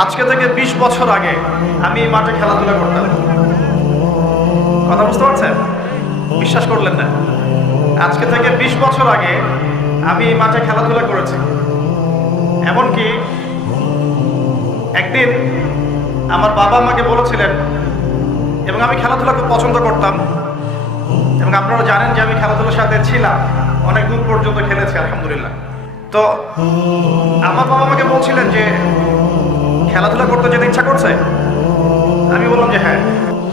আজকে থেকে ২০ বছর আগে আমি এই মাঠে খেলাধুলা করতাম। কথা বুঝতে পারছেন? বিশ্বাস করলেন না। আজকে থেকে ২০ বছর আগে আমি এই মাঠে খেলাধুলা করেছি। এমনকি একদিন আমার বাবা আমাকে বলেছিলেন, এবং আমি খেলাধুলা খুব পছন্দ করতাম। এবং আপনারা জানেন যে আমি খেলাধুলার সাথে ছিলাম। অনেক দূর পর্যন্ত খেলেছি, আলহামদুলিল্লাহ। তো আমার বাবা আমাকে বলছিলেন যে খেলাধুলা করতে যেতে ইচ্ছা করছে? আমি বললাম যে হ্যাঁ।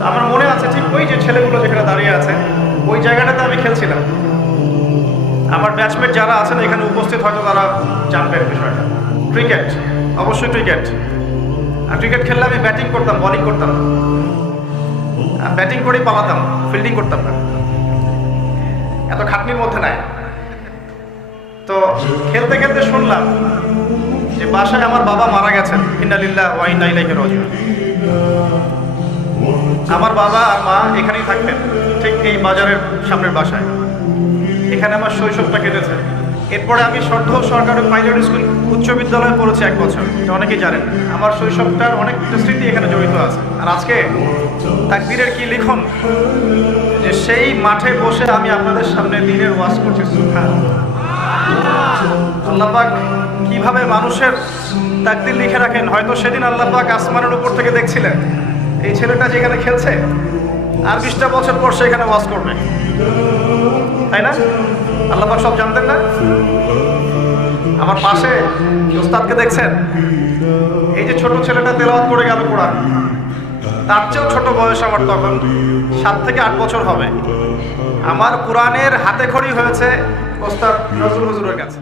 আমার মনে আছে ঠিক ওই যে ছেলেগুলো যেখানে দাঁড়িয়ে আছে, ওই জায়গাটাতে আমি খেলছিলাম। আমার ব্যাচমেট যারা আছেন, এখানে উপস্থিত হয়তো তারা জানবেন বিষয়টা। ক্রিকেট অবশ্যই ক্রিকেট আর ক্রিকেট খেললে আমি ব্যাটিং করতাম বলিং করতাম ব্যাটিং করেই পালাতাম ফিল্ডিং করতাম না। এত খাটনির মধ্যে নাই। খেলতে খেলতে শুনলাম যে বাসায় আমার বাবা মারা গেছেন। ইন্নালিল্লাহ ওয়াইন্না ইলাইহি আমার বাবা আর মা এখানেই থাকতেন, ঠিক এই বাজারের সামনের বাসায়। এখানে আমার শৈশবটা কেটেছে। এরপরে আমি সর্ধ সরকারি পাইলট স্কুল, উচ্চ বিদ্যালয়ে পড়েছি এক বছর। এটা অনেকেই জানেন। আমার শৈশবটার অনেকটা স্মৃতি এখানে জড়িত আছে। আর আজকে তাকবীরের কি লিখন? যে সেই মাঠে বসে আমি আপনাদের সামনে দিনের ওয়াজ করছি। সুবহানাল্লাহ। আল্লাহ পাক কীভাবে মানুষের তাকদির লিখে রাখেন? হয়তো সেদিন আল্লাহ পাক আসমানের উপর থেকে দেখছিলেন, এই ছেলেটা যেখানে খেলছে, আর বিশটা বছর পর সে এখানে ওয়াজ করবে। তাই না? আল্লাহ পাক সব জানতেন না? আমার পাশে ওস্তাদকে দেখছেন, এই যে ছোট ছেলেটা তেলাওয়াত করে গেল কোরআন, তার চেয়েও ছোট বয়স আমার তখন, সাত থেকে আট বছর হবে। আমার কোরআনের হাতে খড়ি হয়েছে, ওস্তাদ নজরুল হুজুরের কাছে।